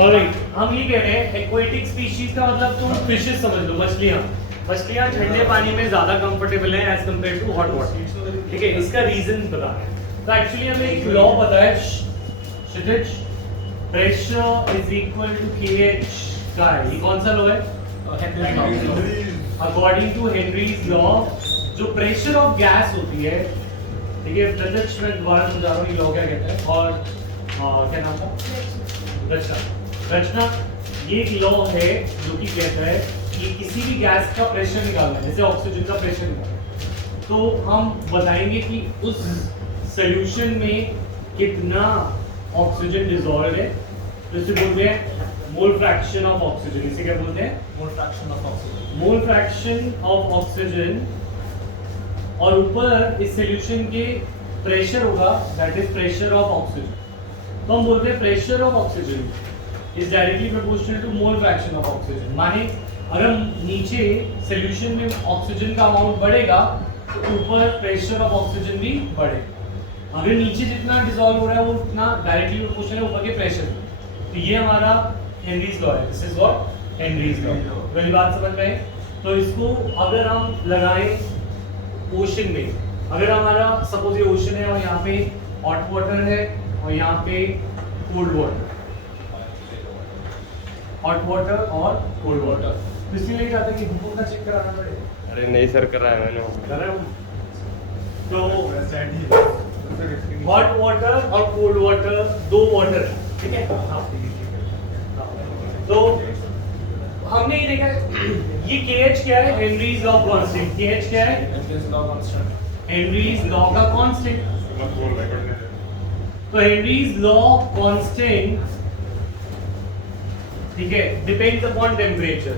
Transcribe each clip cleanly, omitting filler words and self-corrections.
Alright, हम ये कह रहे हैं एक्वेटिक स्पीशीज का मतलब तुम फिशेस समझ लो, मछलियां ठंडे पानी में ज्यादा कंफर्टेबल हैं as compare to hot water. ठीक है, इसका रीजन बता रहे हैं। तो एक्चुअली हमें एक लॉ पता है, Kshitij, pressure is equal to KH का है। ये कौन सा लॉ है? अकॉर्डिंग टू हेनरीज लॉ जो प्रेशर ऑफ गैस होती है, ठीक है, प्रत्यक्ष में दोबारा समझा रहा हूँ ये लॉ क्या कहता है। और क्या नाम था? रचना। ये एक लॉ है जो कि कहता है कि किसी भी गैस का प्रेशर निकालना है, जैसे ऑक्सीजन का प्रेशर निकालना, तो हम बताएंगे कि उस सॉल्यूशन में कितना ऑक्सीजन डिसॉल्व है। तो इसे बोलते हैं मोल फ्रैक्शन ऑफ ऑक्सीजन। इसे क्या बोलते हैं? Mole fraction of oxygen. Mole fraction of oxygen. और ऊपर इस सॉल्यूशन के प्रेशर होगा, that is pressure of oxygen. तो हम बोलते हैं pressure of oxygen is directly proportional to mole fraction of oxygen. माने अगर नीचे सॉल्यूशन में ऑक्सीजन का अमाउंट बढ़ेगा तो ऊपर प्रेशर ऑफ ऑक्सीजन भी बढ़ेगा। अगर नीचे जितना डिसॉल्व हो रहा है वो उतना डायरेक्टली प्रोपोर्शनल है ऊपर के प्रेशर। तो ये हमारा हेनरीज लॉ है। This is what Henry's law. पहली बात समझ में आई? तो इसको अगर हम लगाएं ओशन में, अगर हमारा सपोज ये ओशन है और यहाँ पे हॉट वाटर है और यहाँ पे कोल्ड वाटर, हॉट वाटर और कोल्ड वाटर, तो इसलिए क्या था कि हमको का चेक कराना पड़ेगा। अरे नहीं सर, करा है मैंने। कर रहे हो? तो हॉट वाटर और कोल्ड वाटर दो वाटर है, ठीक है। तो हमने ये देखा, ये KH क्या है? Henry's law constant. KH क्या है? हेनरीज लॉ का कांस्टेंट। तो हेनरीज लॉ कांस्टेंट, ठीक है, depends upon temperature.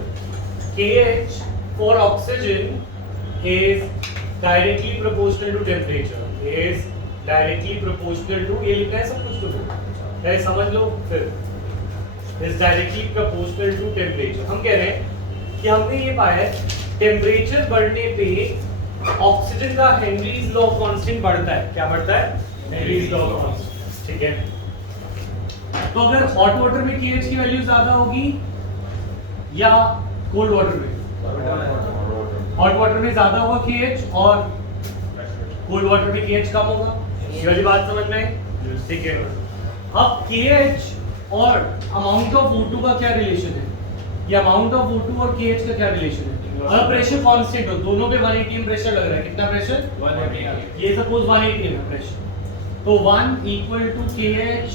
KH for oxygen is directly proportional to temperature, is directly proportional to, ये लिखा है सब कुछ, तो पहले समझ लो फिर, is directly proportional to temperature. हम कह रहे हैं कि हमने ये पाया है टेम्परेचर बढ़ने पे ऑक्सीजन का हेनरीज लॉ कांस्टेंट बढ़ता है। क्या बढ़ता है? हेनरीज लॉ कांस्टेंट, ठीक है। तो अगर हॉट वाटर में KH की वैल्यू ज्यादा होगी या कोल्ड वाटर में? हॉट वाटर में ज्यादा होगा KH और कोल्ड वाटर में KH कम होगा। ये वाली बात समझ में आई? ठीक है। अब KH और अमाउंट ऑफ O2 का क्या रिलेशन है? ये अमाउंट ऑफ O2 और KH का क्या रिलेशन है? अगर प्रेशर कांस्टेंट हो, दोनों पे 180 प्रेशर लग रहा है, कितना प्रेशर? 180। ये सपोज 180 है प्रेशर, तो 1 इक्वल टू KH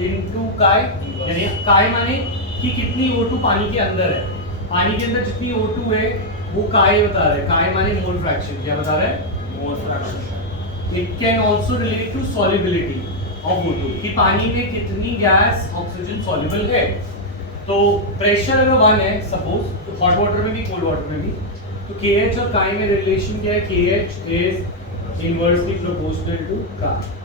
इनटू काई, यानी काई माने कि कितनी O2 पानी के अंदर है। पानी के अंदर जितनी O2 है वो काई बता रहा है। काई माने मोल फ्रैक्शन। क्या बता रहा है? Mole fraction. It can also relate to solubility of O2, कि पानी में कितनी गैस ऑक्सीजन सॉल्युबल है। तो प्रेशर अगर 1 है सपोज, तो हॉट वाटर में भी कोल्ड वाटर में भी, तो KH और काई में रिलेशन क्या है? KH is inversely proportional to chi.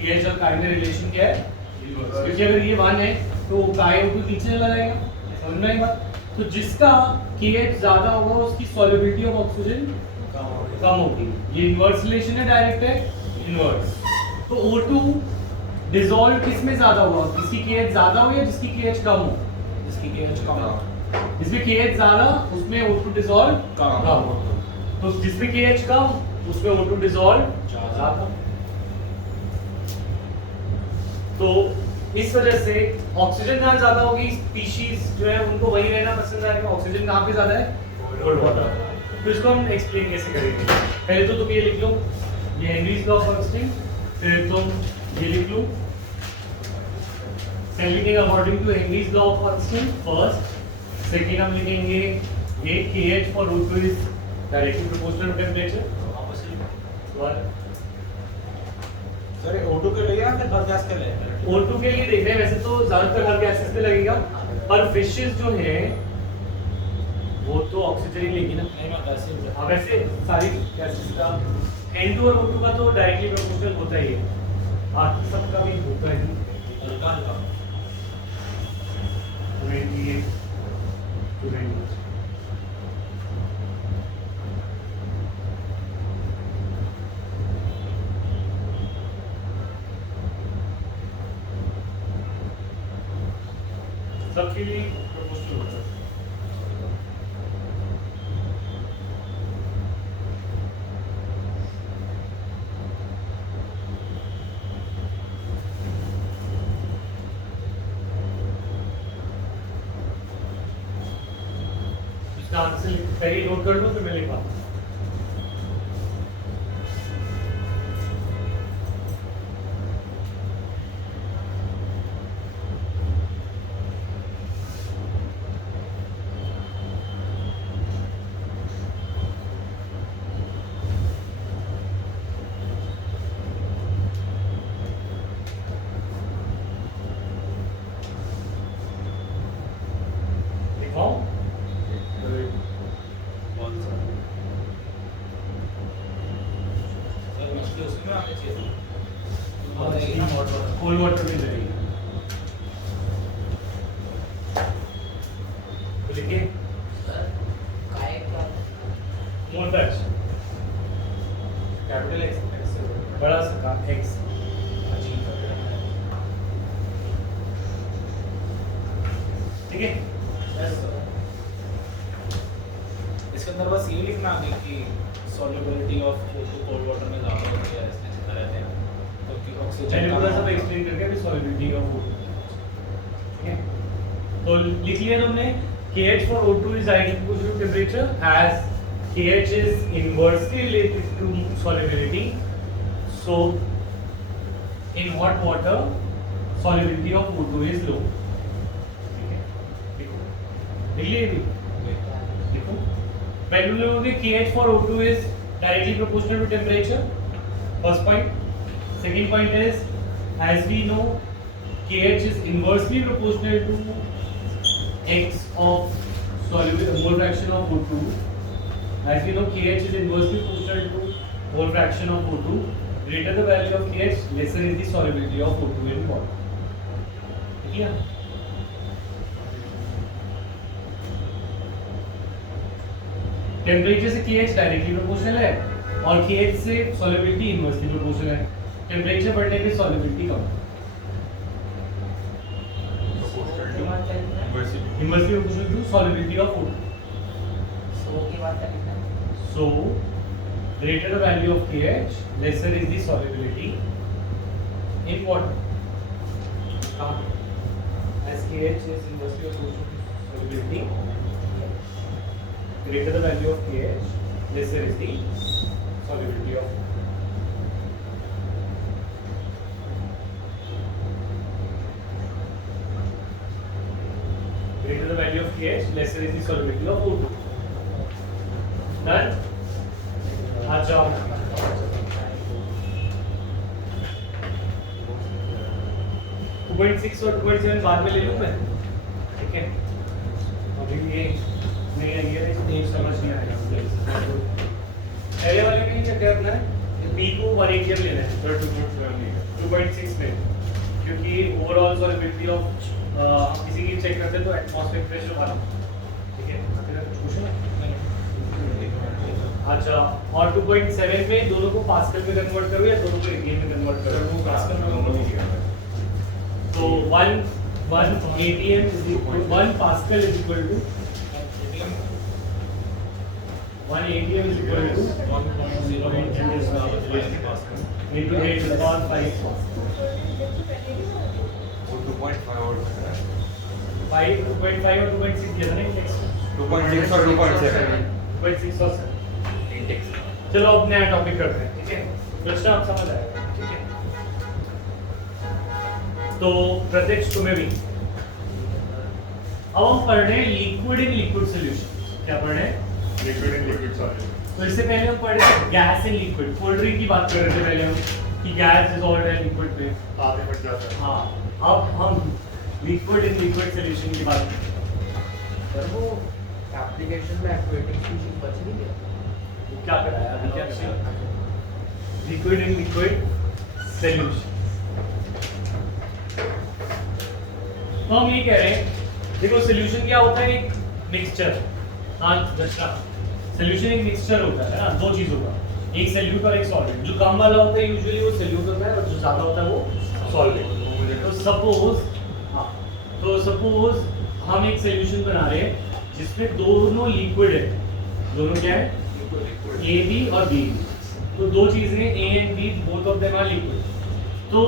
KH और काई में रिलेशन क्या है? क्योंकि अगर ये 1 है तो काई O2 पीछे चला जाएगा। समझ में आई बात? तो जिसका KH ज्यादा होगा उसकी सॉल्युबिलिटी ऑफ ऑक्सीजन कम होगी। ये इनवर्स रिलेशन है, डायरेक्ट है? इनवर्स। तो O2 डिसॉल्व किस में ज्यादा होगा? जिसकी KH ज्यादा हो या जिसकी KH कम हो? जिसकी KH कम हो। जिसमें KH ज्यादा उसमें O2 डिसॉल्व कम हो। तो जिसमें KH कम उसमें O2 डिसॉल्व ज्यादा। तो इस वजह से ऑक्सीजन जहाँ ज्यादा होगी, स्पीशीज जो है उनको वही रहना पसंद आएगा। ऑक्सीजन कहाँ पे ज्यादा है? Cold water. तो इसको हम एक्सप्लेन कैसे करेंगे? पहले तो तुम ये लिख लो, ये हेनरीज लॉ कांस्टेंट, फिर तुम ये लिख लो लिखेंगे according to Henry's law constant first. Second हम लिखेंगे ये KH for O2 is directly proportional to temperature. Sir O2 के लिए या फिर हर गैस के लिए? O2 के लिए देख रहे हैं, वैसे तो ज्यादातर हर गैसेस पे लगेगा, पर फिशेस जो है वो तो ऑक्सीजन ही लेगी ना। नहीं, मैं वैसे हाँ, वैसे सारी गैसेस का N2 और O2 का तो डायरेक्टली प्रोपोर्शनल होता ही है, बाकी सबका भी होता ही। हल्का हल्का। ये सबके लिए प्रोपोर्शनल होता है। इसका आंसर पहले नोट कर लो फिर मैं लिखवा लिखवाऊं उसमें आने चाहिए कोल्ड वाटर में लगेगी तो लिखिए मोल्टाज कैपिटल एक्स बड़ा सा एक्स ठीक है। इसके अंदर बस ये लिखना है कि सॉल्युबिलिटी ऑफ कोल्ड वाटर में ज़्यादा होती है इसलिए जितना रहते हैं क्योंकि ऑक्सीजन मैंने पूरा सब एक्सप्लेन करके अभी सॉल्युबिलिटी ऑफ O2 ठीक है। तो लिख लिया तुमने KH for O2 is ideal to temperature as KH is inversely related to solubility. So in hot water solubility of O2 is low. ठीक है। देखो लिख लिए भी देखो पहले लोगों KH for O2 is directly proportional to temperature. First point. Second point is, as we know, KH is inversely proportional to X of soluble mole fraction of O2. As we know, KH is inversely proportional to mole fraction of O2. Greater the value of KH, lesser is the solubility of O2 in water. ठीक है? Temperature से KH directly proportional है और KH से solubility inversely proportional है। Temperature बढ़ने पे solubility कम inversely proportional to solubility of O2। So greater the value of KH, lesser is the solubility in water. As KH is inversely proportional to solubility, greater the value of KH, lesser is the solubility of water. Greater the value of KH, lesser is the solubility of O2. Done? अच्छा 2.6 और 2.7 बाद में ले लूँ मैं, ठीक है? अभी ये नहीं आएगा, एक समझ नहीं आएगा। पहले वाले में क्या करना है? P को 1 ATM लेना है, 2.6 में, क्योंकि ओवरऑल सॉल्युबिलिटी ऑफ किसी की चेक करते हैं तो एटमॉस्फेरिक प्रेशर वाला, ठीक है? आपका कुछ क्वेश्चन है? अच्छा, और 2.7 में दोनों को पास्कल में कन्वर्ट करो या दोनों को एटीएम में कन्वर्ट करो? पास्कल में तो 1 ATM is equal 1 Pascal is equal to 1 ATM is equal to 1.08 into 10 to the power 5 2.5 और 2.6 दिया था ना इंडेक्स 2.6 और 2.7 2.6 और 7 चलो अब नया टॉपिक करते हैं, ठीक है? प्रश्न आप समझ आएगा, ठीक है? तो प्रत्यक्ष तुम्हें भी अब हम पढ़ रहे हैं लिक्विड इन लिक्विड सॉल्यूशन। क्या पढ़ रहे हैं? Liquid in liquid solution. तो इससे पहले हम पढ़े थे gas in liquid, cold drink की बात कर रहे थे पहले हम कि गैस डिसॉल्व्ड है लिक्विड में, आधे बच जाता है। हाँ अब हम लिक्विड इन लिक्विड सॉल्यूशन की बात करते हैं। सर वो एप्लीकेशन में एक्टिवेटिंग स्पीशीज बच नहीं गया। वो क्या कराया अभी, क्या लिक्विड इन लिक्विड सॉल्यूशन। तो हम ये कह रहे हैं, देखो सॉल्यूशन क्या होता है? एक मिक्सचर। हाँ दशरा, सॉल्यूशन एक मिक्सचर होता है ना, दो चीजों का, एक सॉल्यूट और एक सॉल्वेंट। जो कम वाला होता है यूजुअली वो सॉल्यूट होता है और जो ज्यादा होता है वो सॉल्वेंट। तो सपोज हम एक सॉल्यूशन बना रहे हैं जिसमें दोनों लिक्विड है, दोनों क्या है, ए बी और बी। तो दो चीजें A and B, both of them are liquid. तो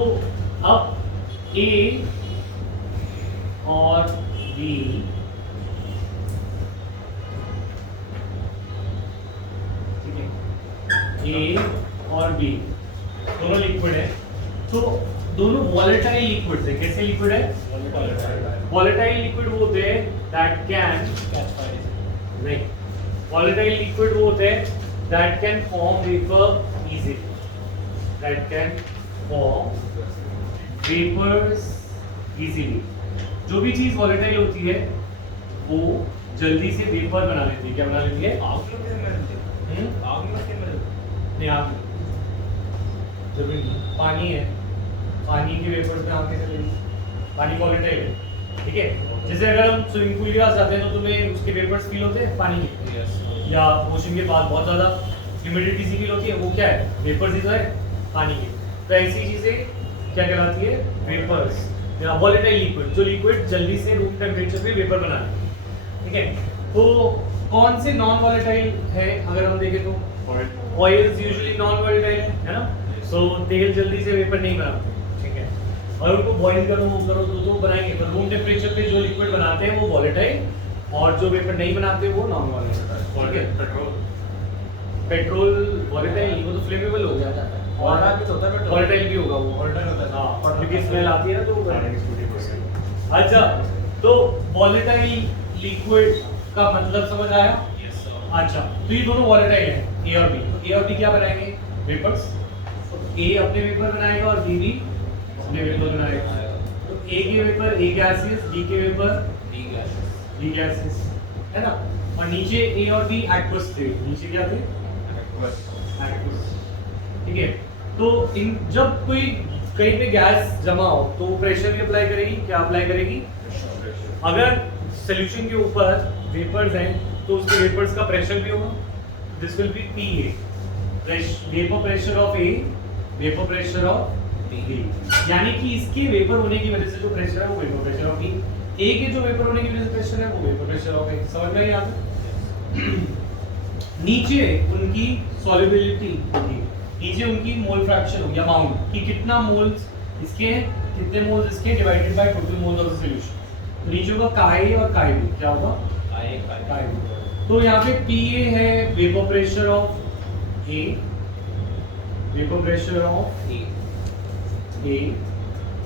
अब ए और बी ए और बी दोनों लिक्विड है, तो दोनों वॉलेटाइल लिक्विड है। कैसे लिक्विड है? वॉलेटाइल लिक्विड वो होते हैं दैट कैन नहीं, वॉलेटाइल लिक्विड वो होते हैं that can form vapour easily, that can form vapours easily. जो भी चीज वॉलेटाइल होती है वो जल्दी से वेपर बना लेती है। क्या बना लेती है? नहीं, आग जरूरी नहीं। पानी है, पानी के वेपर्स में आग कैसे लगेगी? पानी वॉलेटाइल है, ठीक है। जैसे अगर हम स्विमिंग पूल के पास जाते हैं तो तुम्हें उसके वेपर्स फील होते हैं पानी के, या ओशन के पास बहुत ज्यादा ह्यूमिडिटी सी फील होती है, वो क्या है? वेपर्स ही तो है पानी के। तो ऐसी चीजें क्या कहलाती है? वेपर्स या वॉलेटाइल लिक्विड, जो लिक्विड जल्दी से रूम टेम्परेचर पे वेपर बना है, ठीक है। तो कौन से नॉन वॉलेटाइल है अगर हम देखें तो? ऑयल्स यूजुअली नॉन वॉलेटाइल है ना, सो तेल जल्दी से वेपर नहीं बनाते, ठीक है। और उनको बॉईल करो वो करो तो बनाएंगे, पर रूम टेम्परेचर पे जो लिक्विड बनाते हैं वो वॉलेटाइल, और जो वेपर नहीं बनाते वो नॉन वॉलेटाइल, ठीक है। पेट्रोल वॉलेटाइल, वो तो फ्लेमेबल हो गया, और वॉलेटाइल भी होगा वो, हाँ, क्योंकि स्मेल आती है ना तो वो बनेगा। अच्छा, तो वॉलेटाइल लिक्विड का मतलब समझ आया? अच्छा, तो ये दोनों वॉलेटाइल हैं, ए और बी। तो ए और बी क्या बनाएंगे? वेपर्स। तो ए अपने वेपर बनाएगा और बी भी अपने वेपर बनाएगा। तो ए के वेपर ए गैसेस, बी के वेपर बी गैसेस, है ना। और नीचे ए और बी एक्वस थे, नीचे क्या थे? एक्वस, ठीक है। तो इन जब कोई कहीं पे गैस जमा हो तो प्रेशर भी अप्लाई करेगी। क्या अप्लाई करेगी? अगर सॉल्यूशन के ऊपर वेपर्स हैं तो उसके वेपर्स का प्रेशर भी होगा, this will be PA, vapour pressure of A, vapour pressure of B. यानी कि इसके वेपर होने की वजह से जो प्रेशर है वो वेपर प्रेशर ऑफ बी, ए के जो वेपर होने की वजह से प्रेशर है वो वेपर प्रेशर ऑफ ए। समझ में आता? नीचे उनकी सॉल्युबिलिटी होगी, नीचे उनकी मोल फ्रैक्शन होगी, अमाउंट कि कितना मोल्स इसके हैं, कितने मोल्स इसके, divided by total moles of the solution. तो नीचे होगा काई और काई बी। क्या होगा? काई बी। तो यहाँ पे पीए है vapour pressure of A, vapour pressure of A,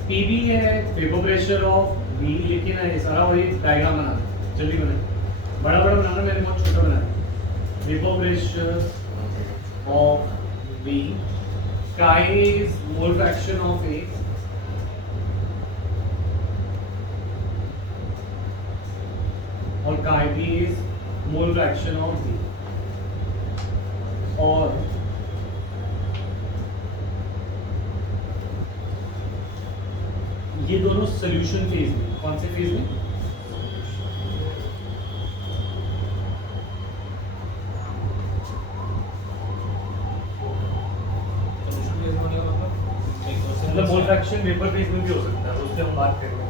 PB है वेपर प्रेशर ऑफ बी। लेकिन ये सारा वही डायग्राम बनाना, जल्दी बनाना, बड़ा बड़ा बनाना, मैंने बहुत छोटा बनाया। Vapour pressure of B, chi is mole fraction of A, और chi B is mole fraction of B. और ये दोनों सॉल्यूशन फेज में, कौन से फेज में? मतलब मोल फ्रैक्शन वेपर फेज में भी हो सकता है, उससे हम बात करेंगे।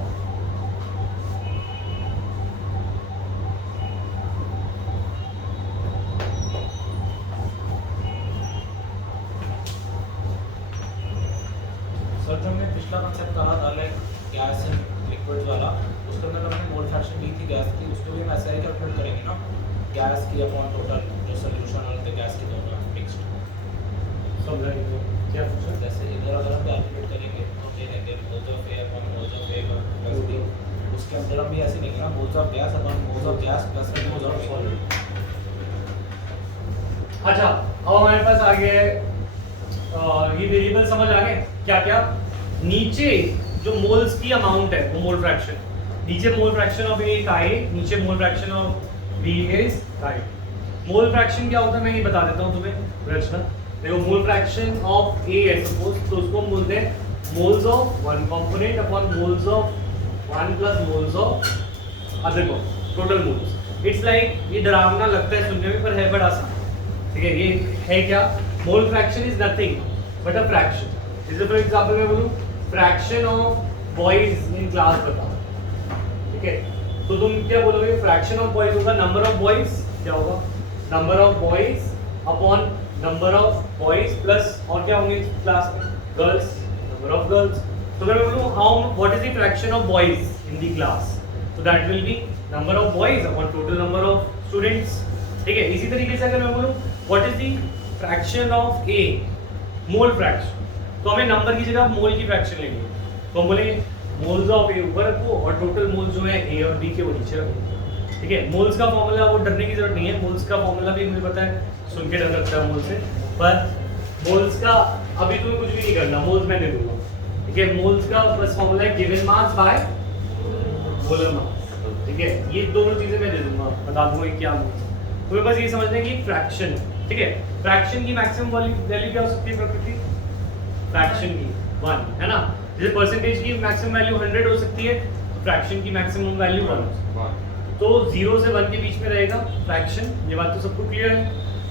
सर जो हमने पिछला कंसेप्ट करा था लाइक गैस एंड लिक्विड वाला, उसके अंदर हमने मोल फ्रैक्शन दी थी गैस की, उसको भी हम ऐसे ही कैलकुलेट करेंगे ना, गैस की अपॉन टोटल जो सॉल्यूशन वाले थे गैस के दोनों मिक्स्ड। समझाइए क्या पूछा? जैसे इधर अगर हम कैलकुलेट करेंगे तो ये देंगे moles of A upon moles of A plus B, उसके अंदर हम भी ऐसे लिखेंगे ना, moles of gas upon moles of gas plus moles of solute. अच्छा, अब हमारे पास आ गया है ये वेरिएबल समझ आ गए क्या क्या? नीचे जो मोल्स की अमाउंट है वो मोल फ्रैक्शन, नीचे mole fraction of A chi, नीचे mole fraction of B is chi. Mole fraction क्या होता है मैं ये बता देता हूँ तुम्हें रचना। देखो मोल फ्रैक्शन ऑफ ए है सपोज, तो उसको हम बोलते हैं moles of one component upon moles of one plus moles of other component, total moles. It's like ये डरावना लगता है सुनने में पर है बड़ा आसान, ठीक है। ये है क्या? Mole fraction is nothing but a fraction. जैसे फॉर एग्जांपल मैं बोलूं fraction of boys in class बताओ, ठीक है। तो तुम क्या बोलोगे फ्रैक्शन ऑफ बॉयज होगा नंबर ऑफ बॉयज, क्या होगा number of boys upon number of boys plus और क्या होंगे क्लास में गर्ल्स, नंबर ऑफ गर्ल्स। तो अगर मैं बोलूं how what is the fraction of boys in the class, तो that will be number of boys upon total number of students. ठीक है, इसी तरीके से अगर मैं बोलूं what is the fraction of A, mole fraction, तो हमें नंबर की जगह मोल की फ्रैक्शन लेनी है। तो हम बोलेंगे मोल्स ऑफ ए ऊपर रखो और टोटल मोल्स जो है ए और बी के वो नीचे रखो। ठीक है, मोल्स का फॉर्मूला वो डरने की जरूरत नहीं है, मोल्स का फॉर्मूला भी मुझे पता है, सुन के डर लगता है मोल से, पर मोल्स का अभी तुम्हें कुछ भी नहीं करना, मोल्स मैं दे दूंगा। ठीक है, मोल्स का बस फॉर्मूला है given mass by molar mass. ठीक है, ये दोनों चीजें मैं दे दूंगा, बता दूंगा क्या मोल्स। तुम्हें बस ये समझना है कि फ्रैक्शन है। ठीक है, फ्रैक्शन की मैक्सिमम वैल्यू क्या हो सकती है प्रकृति, फ्रैक्शन की 1 है ना, जैसे परसेंटेज की मैक्सिमम वैल्यू 100 हो सकती है, तो फ्रैक्शन की मैक्सिमम वैल्यू 1, तो 0 से 1 के बीच में रहेगा फ्रैक्शन। ये बात तो सबको क्लियर है,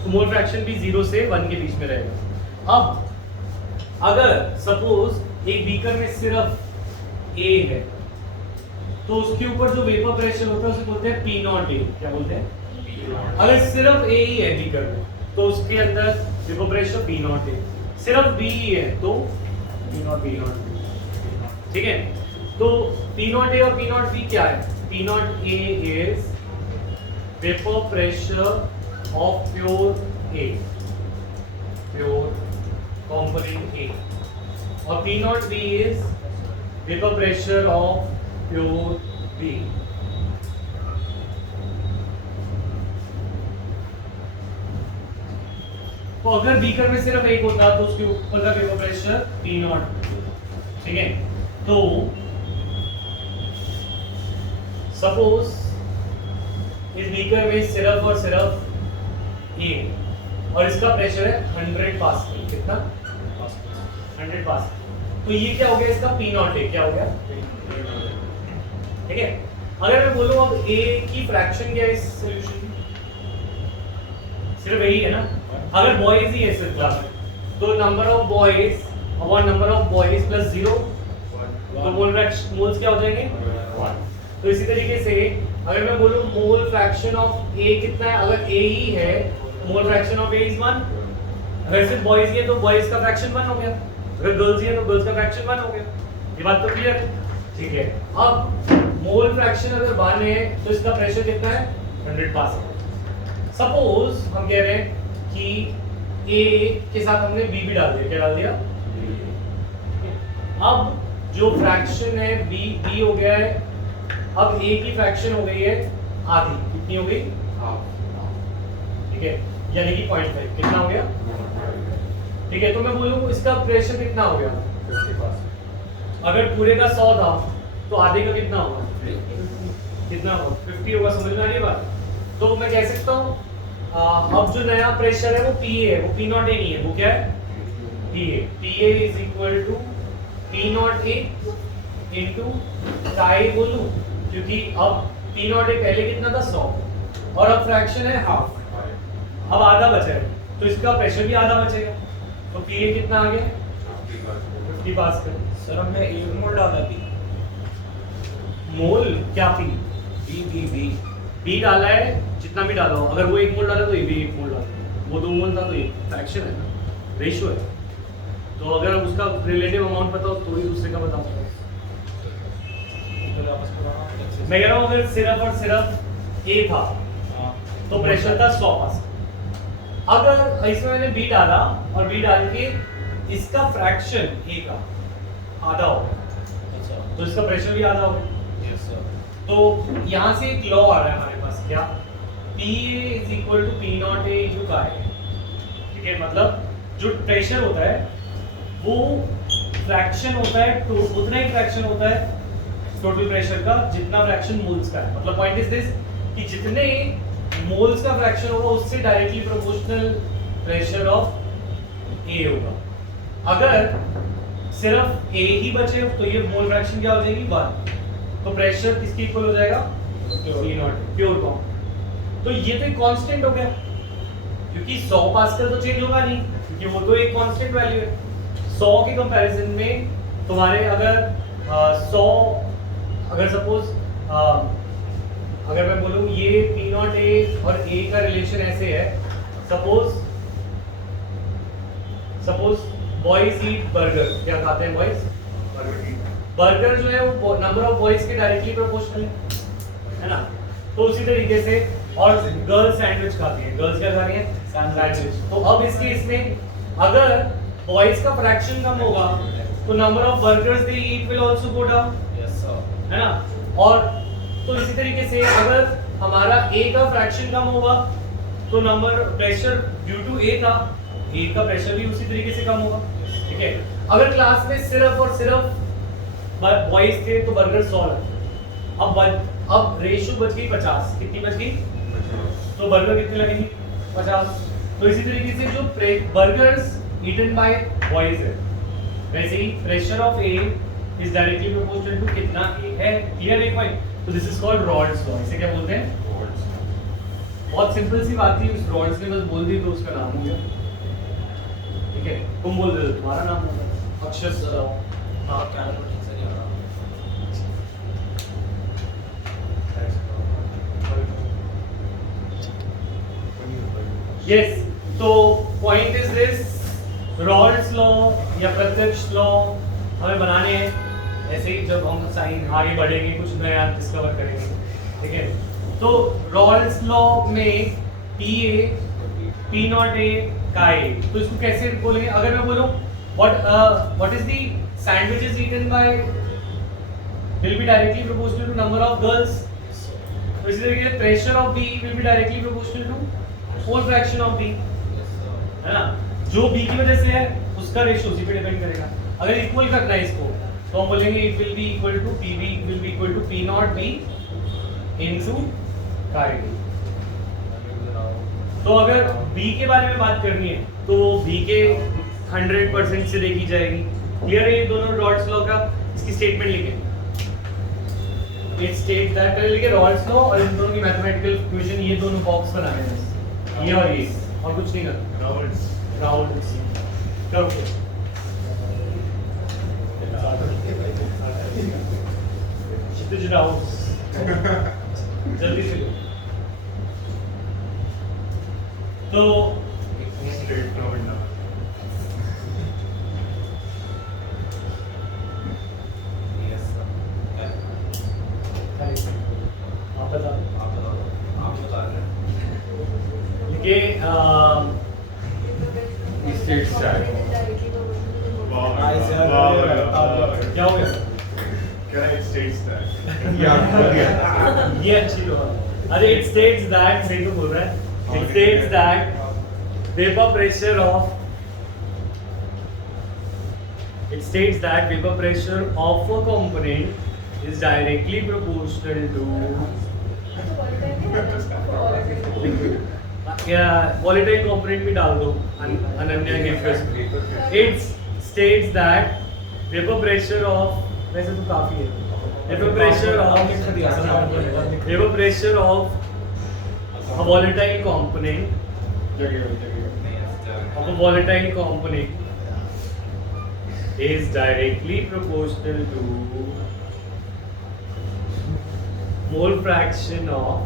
तो मोल फ्रैक्शन भी 0 से 1 के बीच में रहेगा। अब अगर सपोज एक बीकर में सिर्फ ए है, तो उसके ऊपर जो वेपर प्रेशर होता है उसे बोलते हैं P0A, क्या बोलते हैं, अगर सिर्फ ए ही है बीकर में तो उसके अंदर वेपर प्रेशर P0A, सिर्फ बी ही है तो P0. ठीक है, तो P0A और P0B क्या है, P0A is vapor pressure of pure A, pure component A, और P0B is vapor pressure of pure B. तो अगर बीकर में सिर्फ एक होता तो उसके ऊपर का वेपर प्रेशर P0, ठीक है, तो सपोज इस बीकर में सिर्फ और सिर्फ ए और इसका प्रेशर है 100 पास्कल, कितना 100 पास्कल, तो ये क्या हो गया इसका P0A, क्या हो गया, ठीक है। अगर मैं बोलूं अब ए की फ्रैक्शन क्या है इस सॉल्यूशन की, सिर्फ यही है ना, अगर बॉयज ही है इस क्लास में तो number of boys upon number of boys plus 0, तो मोल्स क्या हो जाएंगे 1। तो इसी तरीके से अगर मैं बोलूं मोल फ्रैक्शन ऑफ ए कितना है, अगर ए ही है mole fraction of A is 1, अगर सिर्फ बॉयज ही है तो बॉयज का फ्रैक्शन 1 हो गया, अगर गर्ल्स ही है तो गर्ल्स का फ्रैक्शन 1 हो गया। ये बात तो क्लियर है, ठीक है। अब मोल फ्रैक्शन अगर 1 है तो इसका प्रेशर कितना है 100 पास्कल। सपोज हम कह रहे हैं कि ए के साथ हमने बी भी डाल दिया, क्या डाल दिया, अब जो फ्रैक्शन है बी हो गया है, अब ए की फ्रैक्शन हो गई है आधी, कितनी हो गई हाफ, ठीक है, यानी कि 0.5 कितना हो गया, ठीक है। तो मैं बोलूँ इसका प्रेशर कितना हो गया 50, अगर पूरे का 100 था तो आधे का कितना होगा, कितना होगा 50 होगा, समझ में आ रही है बात। तो मैं कह सकता हूँ अब जो नया प्रेशर है वो PA है, वो P0A नहीं है, वो क्या है PA, PA is equal to P0A into टाई बोलूं, क्योंकि अब P0A पहले कितना था 100 और अब फ्रैक्शन है हाफ, अब आधा बचा है तो इसका प्रेशर भी आधा बचेगा, तो PA कितना आ गया 50 पास्कल। सर हमने 1 मोल डाला थी, मोल क्या पी बी डाला है, जितना भी डाला हो, अगर वो 1 मोल डाला तो ये भी 1 मोल डाला, वो 2 मोल था तो ये फ्रैक्शन है ना, रेशियो है। तो अगर उसका रिलेटिव अमाउंट पता हो तो ही दूसरे का बता सकते मैं कह रहा हूँ अगर सिर्फ और सिर्फ ए था तो प्रेशर था 100 पास्कल, अगर इसमें मैंने बी डाला और बी डाल के इसका फ्रैक्शन ए का आधा हो गया, तो इसका प्रेशर भी आधा हो गया। Yes sir. तो यहाँ से एक लॉ आ रहा है हमारे पास, क्या PA is equal to P0A into chi, ठीक है, मतलब जो प्रेशर होता है वो फ्रैक्शन होता है, तो उतना ही फ्रैक्शन होता है टोटल प्रेशर का जितना फ्रैक्शन मोल्स का है। मतलब पॉइंट इज दिस कि जितने मोल्स का फ्रैक्शन होगा उससे डायरेक्टली प्रोपोर्शनल प्रेशर ऑफ ए होगा। अगर सिर्फ ए ही बचे तो ये मोल फ्रैक्शन क्या हो जाएगी 1, तो प्रेशर किसके इक्वल हो जाएगा P0 प्योर कॉम। तो ये तो एक कांस्टेंट हो गया क्योंकि 100 पास्कल तो चेंज होगा नहीं क्योंकि वो तो एक कांस्टेंट वैल्यू है। 100 के कंपैरिजन में तुम्हारे अगर 100 अगर सपोज अगर मैं बोलूं ये P नॉट A और A का रिलेशन ऐसे है, सपोज बॉयज ईट बर्गर, क्या खाते हैं बॉयज? बर्गर जो है वो नंबर ऑफ बॉयज के डायरेक्टली प्रोपोर्शनल है ना। तो उसी तरीके से और गर्ल्स सैंडविच खाती हैं, गर्ल्स क्या खा रही हैं? सैंडविच। तो अब इस केस में अगर बॉयज का फ्रैक्शन कम होगा तो number of burgers they eat will also go down, yes sir, है ना। और तो इसी तरीके से अगर हमारा A का फ्रैक्शन कम होगा तो number pressure due to A था, A का प्रेशर भी उसी तरीके से कम होगा, ठीक है। अगर क्लास में सिर्फ और सिर्फ बॉयज थे तो बर्गर 100 लगे, अब रेशियो बच गई 50, कितनी बच गई? तो बर्गर कितने लगेंगे? 50। तो इसी तरीके से जो बर्गर्स ईटन बाय बॉयज है, वैसे ही pressure of A is directly proportional to कितना A है। क्लियर है पॉइंट? तो this is called Raoult's law. इसे क्या बोलते हैं? बहुत सिंपल सी बात थी, उस रॉल्स ने बस बोल दी तो उसका नाम हो गया, ठीक है। तुम बोल दो, तुम्हारा नाम होगा अक्षर सर। हाँ क्या ठीक से नहीं आ रहा। यस, तो point is this, Rawls law या प्रत्यक्ष लॉ हमें बनाने हैं, ऐसे ही जब हम साइन आगे बढ़ेंगे कुछ नया डिस्कवर करेंगे, ठीक है। तो रॉल्स लॉ में P नॉट A का A, तो इसको कैसे बोलेंगे? अगर मैं बोलूं what is the sandwiches eaten by will be directly proportional to number of girls, तो इसी तरीके से pressure of B will be directly proportional to mole fraction of B, है ना। जो B की वजह से है उसका रेशियो उसी पे डिपेंड करेगा। अगर इक्वल करना है इसको तो हम बोलेंगे it will be equal to PB will be equal to P not B into chi D। तो अगर B के बारे में बात करनी है तो B के 100% से देखी जाएगी। क्लियर है ये दोनों रॉल्स लॉ का? इसकी स्टेटमेंट लिखें। इट स्टेट दैट, पहले लिखे रॉल्स लॉ और इन दोनों की मैथमेटिकल इक्वेशन, ये दोनों बॉक्स बनाने हैं, ये और कुछ नहीं करना। राउंड्स करो क्षितिज राउंड्स जल्दी से लो। तो Straight now and now. Yes sir, आप बता आप बता रहे हैं। लिखे State stack. Wow. Hi, sir. Wow, wow. क्या हो गया? Can I state stack? ये अच्छी लो। अरे इट स्टेट्स दैट, सही तो बोल रहा है। It states that vapor pressure of a component is directly proportional to volatile component भी डाल दो अनन्या के first। It states that vapor pressure of, वैसे तो काफी है, vapor pressure of a volatile component of a volatile component is directly proportional to mole fraction of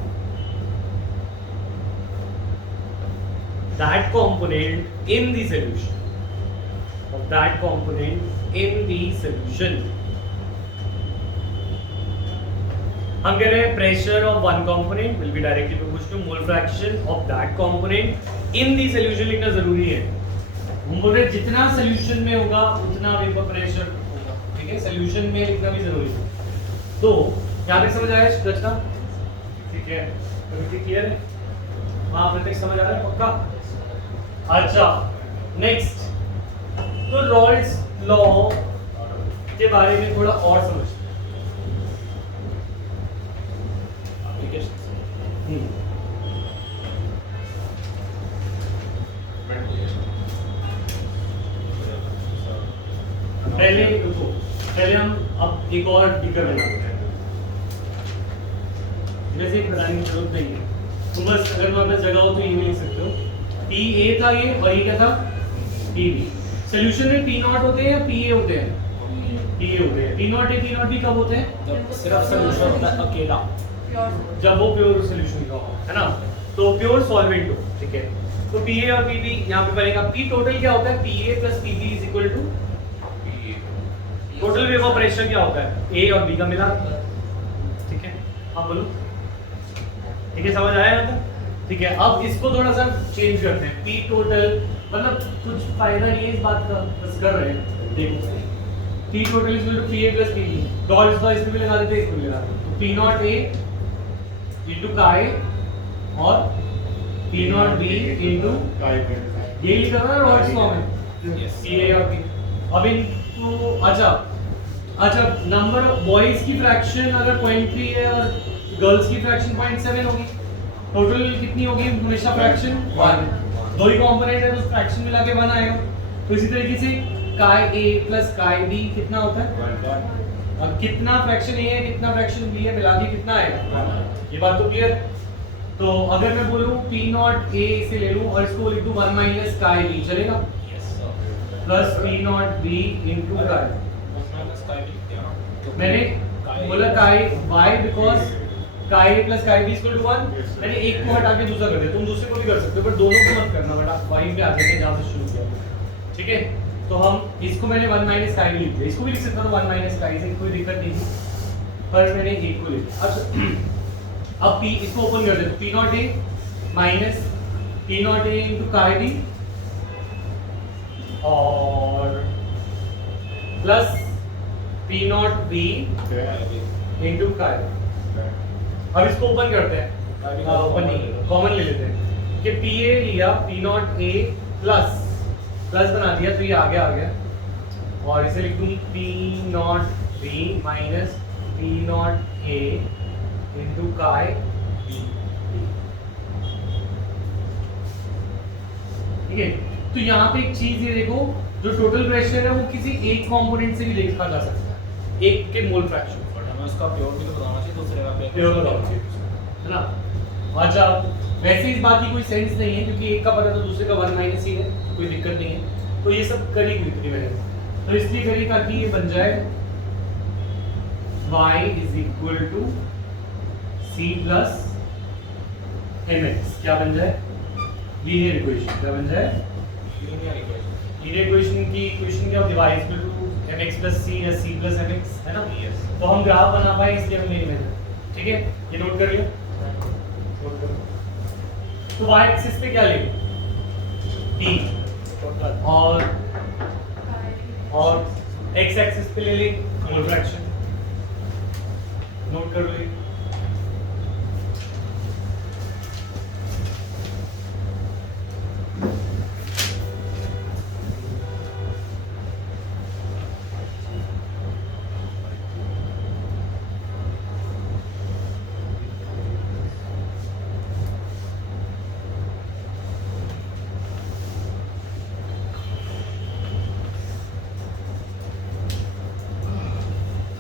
that component in the solution, of that component in the solution। हम कह रहे हैं pressure of one component will be directly proportional to mole fraction of that component in the solution. लिखना जरूरी है। हम बोल रहे हैं जितना सॉल्यूशन में होगा उतना वेपर प्रेशर होगा, ठीक है। सॉल्यूशन में लिखना भी जरूरी है। तो यहाँ तक समझ आया रचना? ठीक है, क्लियर है? हाँ, प्रत्येक समझ आ रहा है पक्का? अच्छा, नेक्स्ट, तो रॉल्स लॉ के बारे में थोड़ा और समझते हैं। पहले रुको, पहले हम अब एक और डिकर बनाते हैं। जैसे बताने की जरूरत नहीं है, तो बस अगर तुम्हारे पास जगह हो तो ये लिख सकते हो। पी ए था ये, और ये क्या था? P B. सोल्यूशन में पी नॉट होते हैं या पी ए होते हैं? पी ए होते हैं। P not a, P naught B कब होते हैं? जब सिर्फ सॉल्यूशन होता है अकेला, जब वो प्योर सोल्यूशन का हो, है ना, तो प्योर सॉल्वेंट हो, ठीक है। तो पीए और पीबी यहाँ पे बनेगा, पी टोटल क्या होता है, PA plus PB is equal to total vapour pressure क्या होता है, ए और बी का मिला, ठीक है। आप बोलो, ठीक है, समझ आया ना? ठीक है, अब इसको थोड़ा सा चेंज करते हैं, पी टोटल, मतलब कुछ फायदा नहीं है इस बात का, बस कर रहे हैं, देखो P total is equal to PA plus PB, dots का इसमें भी लगा देते हैं, इसमें भी लगा देते हैं, तो पी नॉट ए इनटू काई और पी नॉट बी इनटू ये लिखा था ना रॉड्स फॉर्म में, Yes. पी और पी। अब इनको अच्छा नंबर ऑफ बॉयज की फ्रैक्शन अगर 0.3 है और गर्ल्स की फ्रैक्शन 0.7 होगी, टोटल कितनी होगी हमेशा फ्रैक्शन 1, दो ही कंपोनेंट है तो फ्रैक्शन मिला के 1 आएगा। तो इसी तरीके से काई ए प्लस काई बी कितना होता है, अब कितना फ्रैक्शन ए है कितना फ्रैक्शन बी है मिला के कितना आएगा, ये बात तो क्लियर। तो अगर मैं बोलूं पी नॉट ए इसे ले लूं और इसको लिख दूं 1 माइनस काई बी, चलेगा, plus P naught B into chi, मैंने बोला chi Y because chi A plus chi B equal to 1, मैंने एक को हटा के दूसरा कर दिया, तुम दूसरे को भी कर सकते हो पर दोनों को मत करना, बट आप वाई पे आ जाते हैं जहां से शुरू किया, ठीक है। तो हम इसको मैंने 1 माइनस काई बी लिख दिया, इसको भी लिख सकता था 1 माइनस काई से, कोई दिक्कत नहीं थी, पर मैंने एक को लिखा। अच्छा अब पी इसको ओपन कर देते, P not a minus P not a into काई बी और plus P naught B into काई। अब इसको ओपन करते हैं, ओपन नहीं कॉमन ले लेते हैं कि पी ए लिया P not a plus plus बना दिया तो ये आगे आ गया और इसे लिख दूं P naught B minus P not a into काई बी, ठीक है। तो यहाँ पे एक चीज ये देखो, जो टोटल प्रेशर है वो किसी एक कंपोनेंट से भी देखा जा सकता है, एक के मोल फ्रैक्शन, बट हमें उसका प्योर भी तो बताना चाहिए, दूसरे का प्योर बताओ, है ना। अच्छा वैसे इस बात की कोई सेंस नहीं है क्योंकि एक का पता तो दूसरे का 1 माइनस ही है, कोई दिक्कत नहीं है। तो ये सब करी हुई थी मैंने, तो इसलिए करी ताकि ये बन जाए y is equal to C plus M X, क्या बन जाए लीनियर इक्वेशन, क्या बन जाए लीनियर इक्वेशन की इक्वेशन क्या होती है, y is equal to M X plus C या सी प्लस एम एक्स, है ना। तो हम ग्राफ बना पाए इसलिए हमने ये मेथड, ठीक है, ये नोट कर लिया, नोट कर। तो y एक्सिस पे क्या लेंगे p और x एक्सिस पे ले लें मोल फ्रैक्शन, नोट कर लो।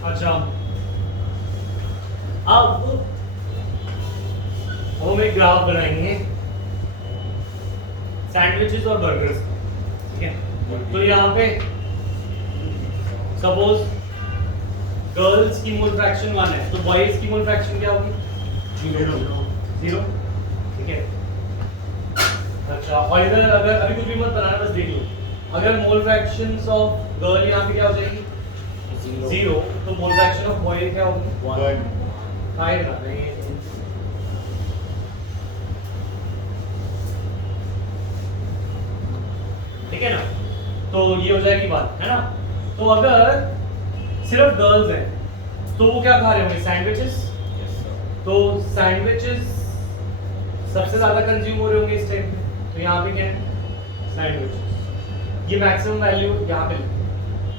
अच्छा अब हम एक ग्राफ बनाएंगे सैंडविचेस और बर्गर्स का, ठीक है। तो यहाँ पे सपोज गर्ल्स की मोल फ्रैक्शन 1 है तो बॉयज की मोल फ्रैक्शन क्या होगी 0, ठीक है। अच्छा और इधर अगर अभी कुछ भी मत बनाना, बस देख लो, अगर मोल फ्रैक्शंस ऑफ गर्ल यहाँ पे क्या हो जाएगी 0, तो मोल फ्रैक्शन ऑफ बॉय क्या होगी 1. हाई ना नहीं, ठीक है ना। तो ये हो जाएगी बात, है ना। तो अगर सिर्फ गर्ल्स हैं तो वो क्या खा रहे होंगे सैंडविचेस, तो सैंडविचेस सबसे ज्यादा कंज्यूम हो रहे होंगे इस टाइम पे, तो यहाँ पे क्या है सैंडविचेस, ये मैक्सिमम वैल्यू यहाँ पे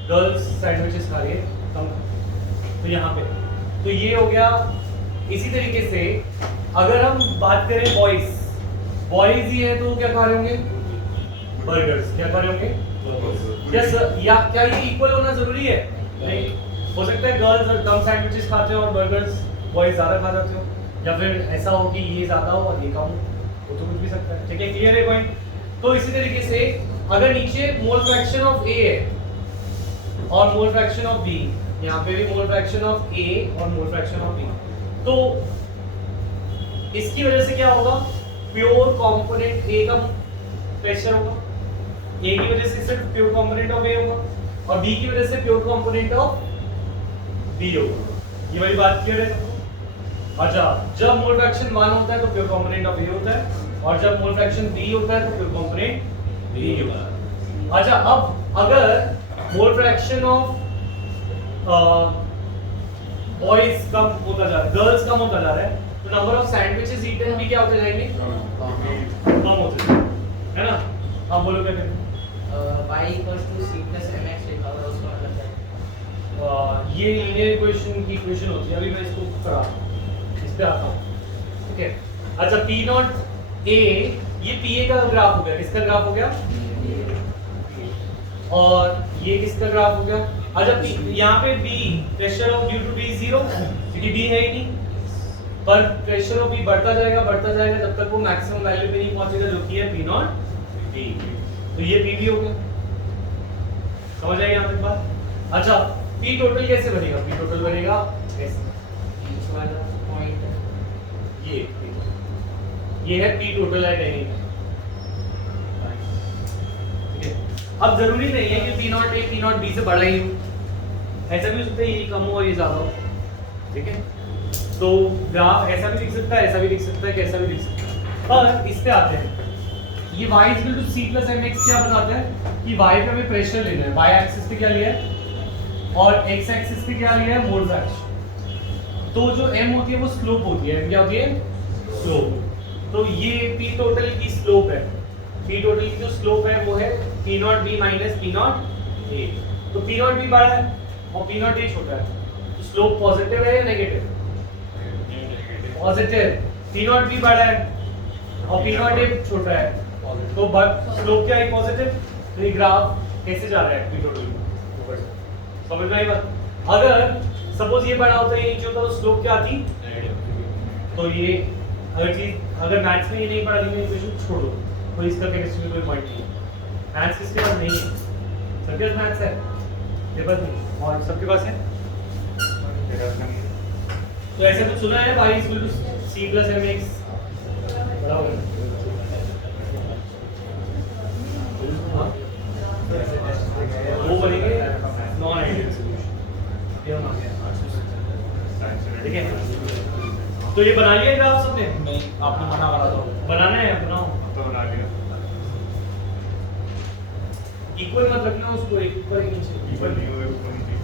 गर्ल्स सैंडविचेस खा रही है कम, तो यहाँ पे तो ये हो गया। इसी तरीके से अगर हम बात करें बॉयज ही है तो वो क्या खा रहे होंगे बर्गर्स, क्या खा रहे होंगे यस, या क्या ये इक्वल होना जरूरी है नहीं, हो सकता है गर्ल्स कम सैंडविचेस खाते हो और बर्गर्स बॉयज ज्यादा खा जाते हो, या फिर ऐसा हो कि ये ज्यादा हो और ये कम हो, वो तो कुछ भी सकता है, ठीक है, क्लियर है पॉइंट। तो इसी तरीके से अगर नीचे मोल फ्रैक्शन ऑफ ए है और मोल फ्रैक्शन ऑफ बी, यहाँ पे भी मोल फ्रैक्शन ऑफ ए और मोल फ्रैक्शन ऑफ बी, तो इसकी वजह से क्या होगा, प्योर कंपोनेंट ए का प्रेशर होगा, ए की वजह से सिर्फ प्योर कंपोनेंट ऑफ ए होगा और बी की वजह से प्योर कंपोनेंट ऑफ बी होगा। ये वाली बात क्लियर है सबको? अच्छा, जब मोल फ्रैक्शन 1 होता है तो प्योर कंपोनेंट ऑफ ए होता है और जब मोल फ्रैक्शन बी होता है तो प्योर कंपोनेंट बी होता है। अच्छा, अब अगर मोल फ्रैक्शन ऑफ बॉयज कम होता जा रहा है, गर्ल्स कम होता जा रहा है, तो नंबर ऑफ सैंडविचेस ईटन भी क्या होते जाएंगे, कम होते जाएंगे, है ना? हाँ बोलो क्या कहते हैं? y equals to c plus mx लिखा हुआ है, उसका मतलब क्या है? ये लीनियर इक्वेशन की इक्वेशन होती है, अभी मैं इसको करा इस पे आता हूँ, ठीक है? अच्छा, पी नॉट ए, ये पी ए का ग्राफ हो गया, किसका ग्राफ हो गया? और ये किसका ग्राफ हो गया? अच्छा, यहाँ पे B pressure of due to B 0 क्योंकि बी है ही नहीं, पर प्रेशर ऑफ बी बढ़ता जाएगा तब तक वो मैक्सिमम वैल्यू पे नहीं पहुंचेगा जो कि है पी नॉट बी। तो ये पी भी हो गया, समझ आई यहाँ तक बात? अच्छा, पी टोटल कैसे बनेगा? पी टोटल बनेगा ऐसे, बीच वाला पॉइंट ये है पी टोटल एट एनी, ठीक है? अब जरूरी नहीं है कि P not A P naught B से बड़ा ही हो, ऐसा भी हो सकता है ये कम हो और ये ज्यादा हो, ठीक है? तो ग्राफ ऐसा भी दिख सकता है, ऐसा भी दिख सकता है, कैसा भी दिख सकता है। पर इस पे आते हैं, ये y equal to c plus mx क्या बताता है कि y पे हमें प्रेशर लेना है, y एक्सिस पे क्या लिया है और x एक्सिस पे क्या लिया है, मोल फ्रैक्शन। तो जो m होती है वो स्लोप होती है, m क्या होती है, स्लोप। तो ये p टोटल की स्लोप है, p टोटल की जो स्लोप है वो है p not b minus p not a। तो p नॉट b बड़ा है और p नॉट a छोटा है, तो स्लोप पॉजिटिव है या negative? Positive. p not b बड़ा है और p नॉट a छोटा है, तो स्लोप क्या है, पॉजिटिव। तो ये ग्राफ कैसे जा रहा है, p टोटल ऊपर से, समझ में आई बात? अगर सपोज ये बड़ा होता है ये नीचे होता तो स्लोप क्या आती, तो ये अगर मैथ्स में ये नहीं पढ़ा लीनियर इक्वेशन छोड़ो, तो इसका केमिस्ट्री में कोई पॉइंट नहीं है। मैथ्स किसके पास नहीं है? सबके पास मैथ्स है, मेरे पास नहीं, और सबके पास है। तो ऐसे कुछ सुना है, y equal to c plus mx बड़ा होगा। हाँ? वो बनेंगे नॉन आइडियल सॉल्यूशन, ये हम आ गया, ठीक है? तो ये बना लिया ग्राफ सबने? नहीं, आपने मना करा था। बनाना है, बनाओ। तो बना लिया। इक्वल मत रखना उसको, एक ऊपर एक नीचे, इक्वल नहीं होगा, ऊपर नीचे।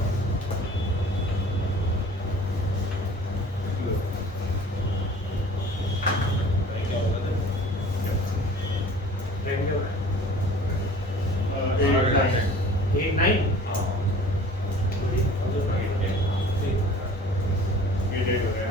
क्या होगा तो? रहेंगे 8 9 ये डेट हो गया।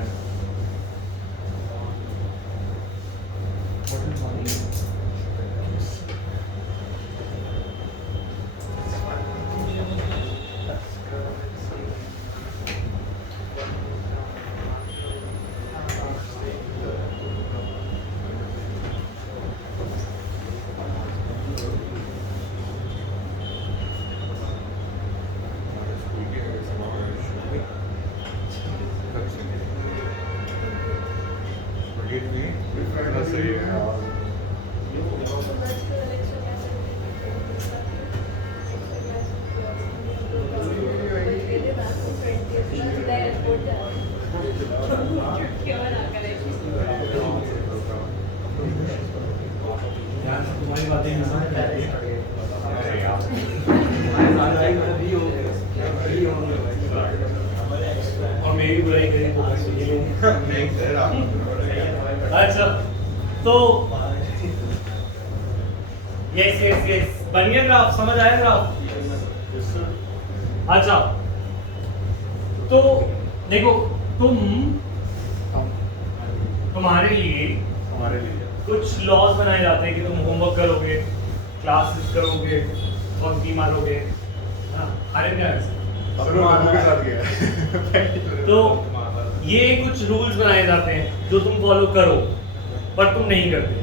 सही है। तुम्हारी बातें नहीं समझ में आती है। और मेरी बुराई करी तो बस ये अच्छा, तो यस यस यस बन गया ग्राफ, समझ आया ग्राफ? अच्छा, तो देखो तुम्हारे लिए हमारे लिए कुछ लॉज बनाए जाते हैं कि तुम होमवर्क करोगे, क्लासेस करोगे, वक्त भी मारोगे, है ना? अरे क्या अपने लोगों के साथ गया। तो ये कुछ रूल्स बनाए जाते हैं जो तुम फॉलो करो पर तुम नहीं करते।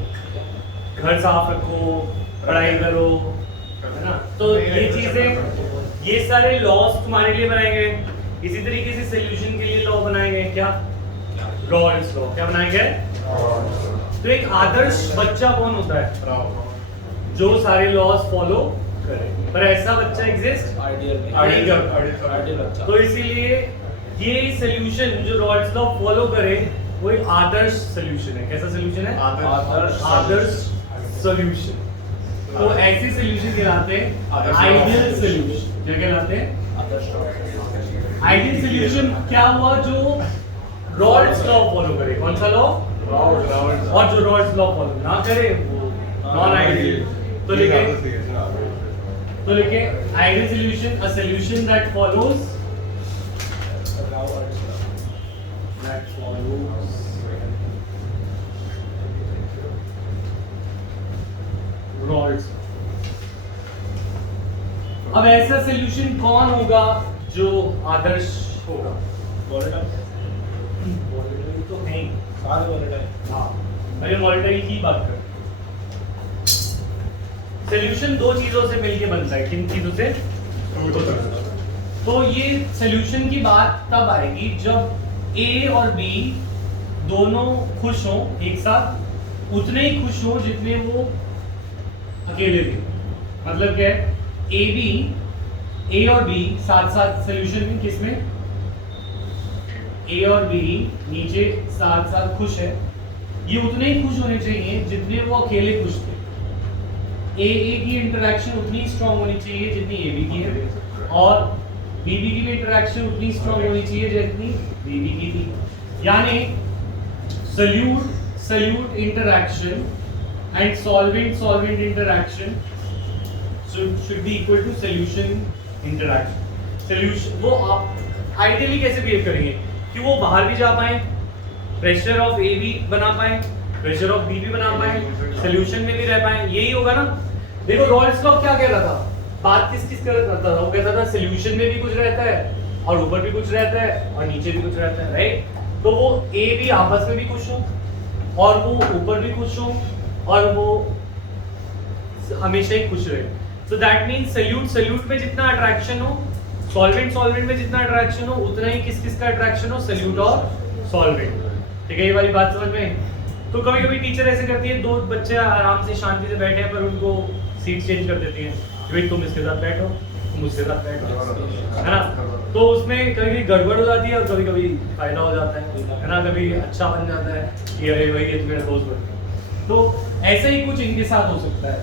घर साफ रखो, पढ़ाई करो, है ना? तो ये चीजें, ये सारे लॉज तुम्हारे लिए बनाए गए। इसी तरीके से सोल्यूशन के लिए लॉ बनाए गए, क्या रॉल्स लॉ। क्या बनाया गया है? तो एक आदर्श बच्चा कौन होता है? जो सारे लॉज फॉलो करे। पर ऐसा बच्चा एग्जिस्ट आइडियल में आइडियल आइडियल अच्छा तो इसीलिए ये सोल्यूशन जो रॉल्स लॉ फॉलो करे वो एक आदर्श सोल्यूशन है। कैसा सोल्यूशन है? आदर्श सोल्यूशन। तो ऐसे सोल्यूशन कहलाते हैं आइडियल सोल्यूशन। क्या कहलाते हैं? आदर्श आइडियल सोल्यूशन क्या हुआ? जो रॉल्स लॉ फॉलो करे। कौन सा लॉ? और जो रॉल्स लॉ फॉलो ना करे वो नॉन आइडियल। तो लिखे ideal solution a solution that follows Raoult's. अब ऐसा सोल्यूशन कौन होगा जो आदर्श होगा? वॉलेटाइल तो नहीं। सारे वॉलेटाइल हाँ, अरे वॉलेटाइल की बात कर। सोल्यूशन दो चीजों से मिलके बनता है। किन चीजों से? तो ये सोल्यूशन की बात तब आएगी जब ए और बी दोनों खुश हों एक साथ, उतने ही खुश हों जितने वो अकेले भी। मतलब क्या है? ए और बी साथ साथ सोल्यूशन में किसमें? ए और बी नीचे साथ साथ खुश है। ये उतने ही खुश होने चाहिए जितने वो अकेले खुश थे। ए की इंटरेक्शन उतनी स्ट्रांग होनी चाहिए जितनी ए बी की है, और बी की भी इंटरेक्शन उतनी स्ट्रांग होनी चाहिए जितनी बी की थी। यानी solute interaction and solvent interaction should be equal to solution interaction. Solution वो आप आइडियली कैसे बिहेव करेंगे कि वो बाहर भी जा पाए, प्रेशर ऑफ ए भी बना पाए, प्रेशर ऑफ बी भी बना पाए, सोल्यूशन में भी रह पाए। यही होगा ना। देखो रॉल्स लॉ क्या कह रहा था? बात किस कर रहा था? वो कहता था सोल्यूशन में भी कुछ रहता है और ऊपर भी कुछ रहता है और नीचे भी कुछ रहता है, राइट? तो वो ए भी आपस में भी खुश हो और वो ऊपर भी खुश हो और वो हमेशा ही खुश रहे। सो दैट मींस सोल्यूट में जितना अट्रैक्शन हो, सॉल्वेंट में जितना अट्रैक्शन हो, उतना ही किस का अट्रैक्शन हो? सोल्यूट और सॉल्वेंट। ठीक है, ये वाली बात समझ में? तो कभी कभी टीचर ऐसे करती है, दो बच्चे आराम से शांति से बैठे हैं पर उनको सीट चेंज कर देती हैं कि भाई तुम इसके साथ बैठो, तुम उसके साथ बैठो, है ना? तो उसमें कभी कभी गड़बड़ हो जाती है और कभी कभी फायदा हो जाता है ना? कभी अच्छा बन जाता है कि अरे भाई ये तो मेरा दोस्त बन गया। तो ऐसा ही कुछ इनके साथ हो सकता है।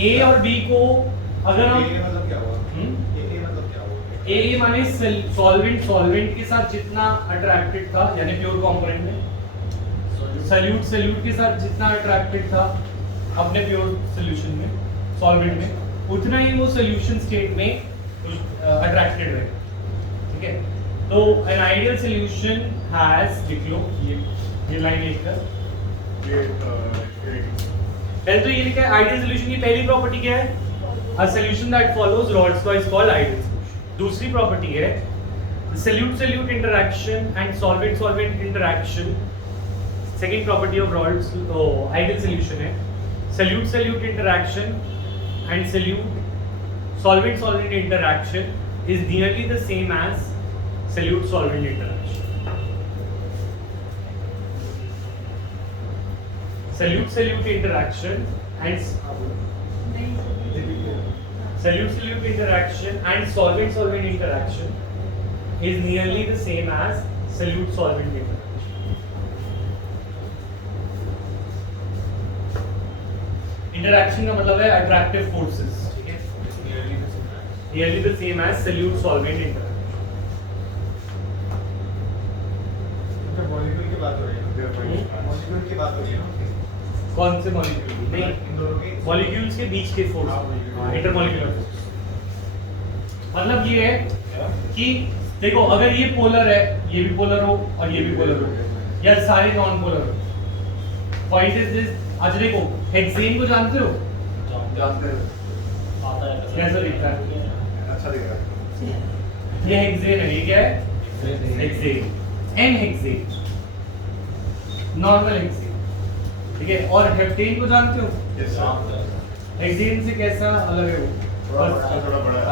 ए और बी को अगर हम मतलब क्या हुआ? मतलब क्या हुआ? ए माने सॉल्वेंट के साथ जितना अट्रैक्टेड था, यानी प्योर कंपोनेंट में, सोल्यूट के साथ जितना अट्रैक्टेड था अपने प्योर सॉल्यूशन में, सॉल्वेंट में, उतना ही वो सॉल्यूशन स्टेट में अट्रैक्टेड रहे। ठीक है, तो एन आइडियल सॉल्यूशन हैज, लिख लो ये लाइन लिखकर। पहले तो ये लिखा है आइडियल सॉल्यूशन की पहली प्रॉपर्टी क्या है? A solution that follows Raoult's law is called ideal solution. दूसरी प्रॉपर्टी है solute interaction and solvent interaction. Second property of Raoult's ideal solution है solute interaction and solvent interaction is nearly the same as solute-solvent interaction. Solute interaction and solute interaction and solvent interaction is nearly the same as solute-solvent interaction. Interaction का मतलब है attractive forces. Nearly the same as solute-solvent interaction. Molecule की बात हो रही है। Molecule की बात हो रही है ना? कौन से मॉलिक्यूल? नहीं, इन दोनों के मॉलिक्यूल्स के बीच के फोर्स, इंटरमॉलिक्यूलर फोर्स। मतलब ये है कि देखो अगर ये पोलर है, ये भी पोलर हो और ये भी पोलर हो, या सारे नॉन पोलर हो। पॉइंट इज दिस, आज देखो हेक्सेन को जानते हो? जानते हैं। आता है कैसा दिखता है? अच्छा दिख रहा है। ये हेक्सेन है, ये क्या है? Hexane, N hexane, normal hexane. ठीक है, और हेप्टेन को जानते हो? Yes sir. हेक्सेन से कैसा अलग है वो? थोड़ा बड़ा है।